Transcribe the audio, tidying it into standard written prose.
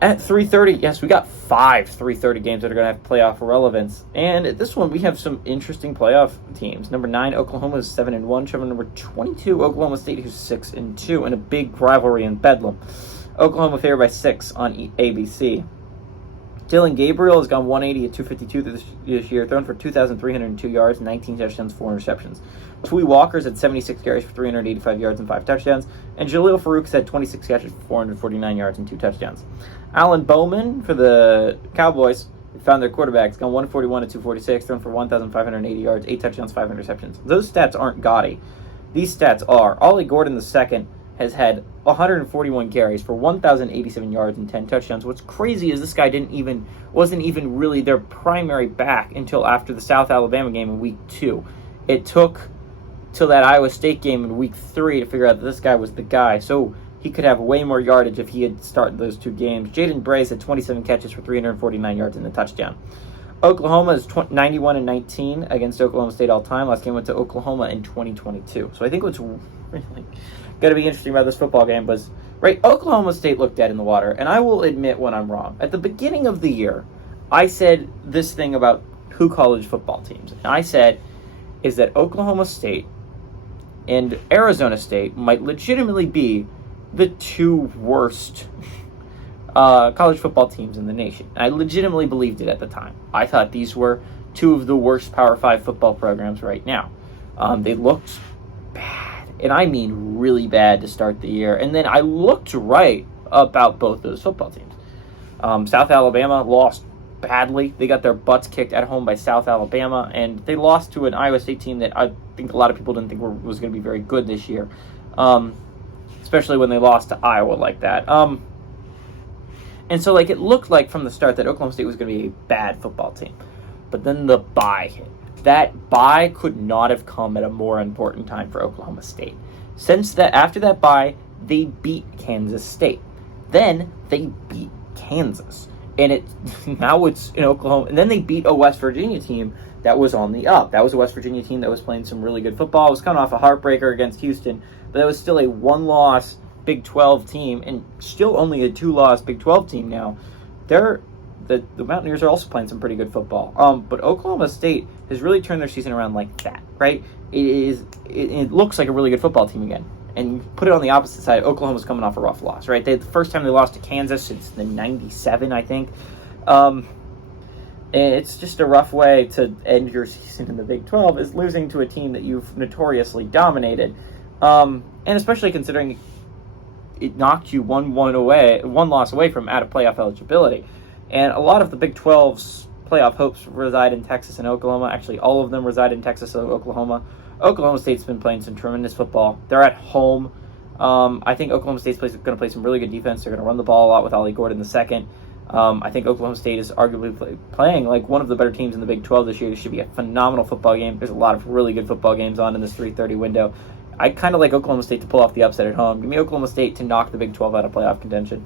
At 3:30, yes, we got 5 3:30 games that are going to have playoff relevance. And at this one, we have some interesting playoff teams. Number 9, Oklahoma is 7-1. Trevor, number 22, Oklahoma State, who's 6-2, and a big rivalry in Bedlam. Oklahoma favored by 6 on ABC. Dylan Gabriel has gone 180 at 252 this year, thrown for 2,302 yards, 19 touchdowns, 4 interceptions. Twee Walker's had 76 carries for 385 yards and 5 touchdowns, and Jaleel Farouk's had 26 catches for 449 yards and 2 touchdowns. Alan Bowman for the Cowboys found their quarterback. He's gone 141 at 246, thrown for 1,580 yards, 8 touchdowns, 5 interceptions. Those stats aren't gaudy. These stats are: Ollie Gordon II has had 141 carries for 1,087 yards and 10 touchdowns. What's crazy is this guy wasn't even really their primary back until after the South Alabama game in week 2. It took till that Iowa State game in week 3 to figure out that this guy was the guy. So he could have way more yardage if he had started those 2 games. Jaden Brace had 27 catches for 349 yards and a touchdown. Oklahoma is 91-19 against Oklahoma State all time. Last game went to Oklahoma in 2022. So I think what's really going to be interesting about this football game was, right, Oklahoma State looked dead in the water, and I will admit when I'm wrong. At the beginning of the year, I said this thing about who college football teams. And I said is that Oklahoma State and Arizona State might legitimately be the 2 worst college football teams in the nation. I legitimately believed it at the time. I thought these were 2 of the worst Power 5 football programs right now. They looked bad, and I mean really bad to start the year. And then I looked right about both those football teams. South Alabama lost badly. They got their butts kicked at home by South Alabama, and they lost to an Iowa State team that I think a lot of people didn't think was going to be very good this year, especially when they lost to Iowa like that. And so, it looked like from the start that Oklahoma State was going to be a bad football team. But then the bye hit. That bye could not have come at a more important time for Oklahoma State. After that bye, they beat Kansas State. Then they beat Kansas. And now it's in Oklahoma. And then they beat a West Virginia team that was on the up. That was a West Virginia team that was playing some really good football. It was coming off a heartbreaker against Houston, but that was still a 1-loss Big 12 team, and still only a 2-loss Big 12 team now. The Mountaineers are also playing some pretty good football. But Oklahoma State has really turned their season around like that, right? It looks like a really good football team again. And you put it on the opposite side, Oklahoma's coming off a rough loss, right? The first time they lost to Kansas since the 97, I think. It's just a rough way to end your season in the Big 12, is losing to a team that you've notoriously dominated. And especially considering it knocked you one loss away from out of playoff eligibility. And a lot of the Big 12's playoff hopes reside in Texas and Oklahoma. Actually, all of them reside in Texas and Oklahoma. Oklahoma State's been playing some tremendous football. They're at home. I think Oklahoma State's going to play some really good defense. They're going to run the ball a lot with Ollie Gordon II. I think Oklahoma State is arguably playing like one of the better teams in the Big 12 this year. This should be a phenomenal football game. There's a lot of really good football games on in this 3:30 window. I kind of like Oklahoma State to pull off the upset at home. Give me Oklahoma State to knock the Big 12 out of playoff contention.